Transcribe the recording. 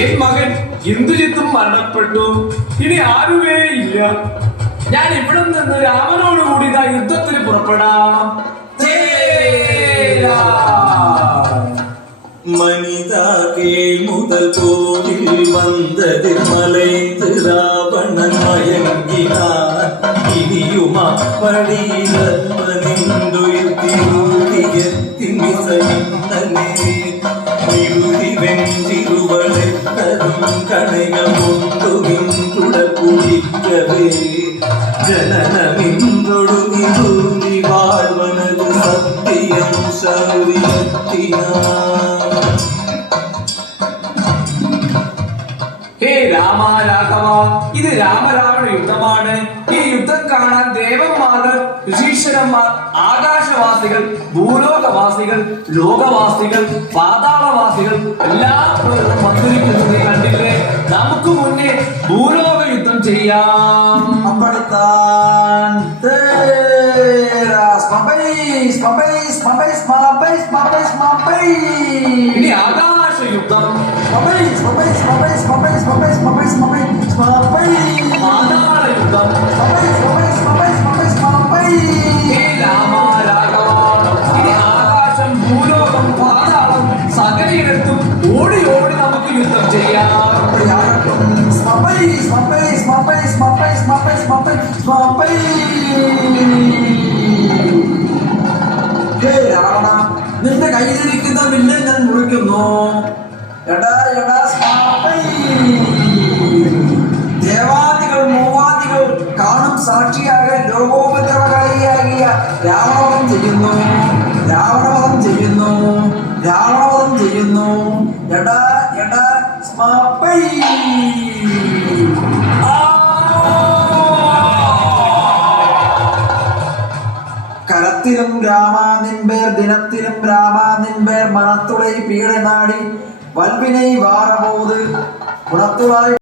N മകൻ ഇന്ദുജിത്തും മരണപ്പെട്ടു? ഇനി ആരുമേ ഇല്ല. ഞാൻ ഇവിടെ നിന്ന് രാമനോട് കൂടി ഇതാ യുദ്ധത്തിന് പുറപ്പെടാം. മനിതാകേ മുതൽ പോലിൽ വന്നത് മലൈ തിരാവ ജനനമിന്തൊടുങ്ങി ഭൂമി വാഴ്വനത് സത്യം ശൗര്യത്തിനാ ഹേ രാമ രാഘവ ഇത് രാമരാവണ യുദ്ധമാണ്. ഈ യുദ്ധം കാണാൻ ഋഷീശ്വരന്മാർ ആകാശവാസികൾ ഭൂലോകവാസികൾ ലോകവാസികൾ പാതാളവാസികൾ എല്ലാവരും വന്നിരിക്കുന്നത് കണ്ടില്ലേ നമുക്ക് മുന്നേ ഭൂലോക യുദ്ധം ചെയ്യാം അപ്പടത്താൻ ഇനി ആകാശ യുദ്ധം Smapej, smapej, smapej, smapej, smapej, smapej, smapej. നിന്റെ കയ്യിലിരിക്കുന്ന വില്ലെ ഞാൻ മുറിക്കുന്നു. എടാ എടാ സ്മാപ്പൈ ദേവാദികൾ മൂവാദികൾ കാണും സാക്ഷിയാകെ ലോകോപദ്രവകാരിയാകിയ രാവണവധം ചെയ്യുന്നു. രാവണവധം ചെയ്യുന്നു. രാവണവധം ചെയ്യുന്നു. എടാ കരത്തിലും രാമാനിൻപേർ ദിനത്തിലും രാമാനിൻപേർ മണത്തുളൈ പീഴനാടി വൽവിനെ വാറപോത് കുളത്തുളായി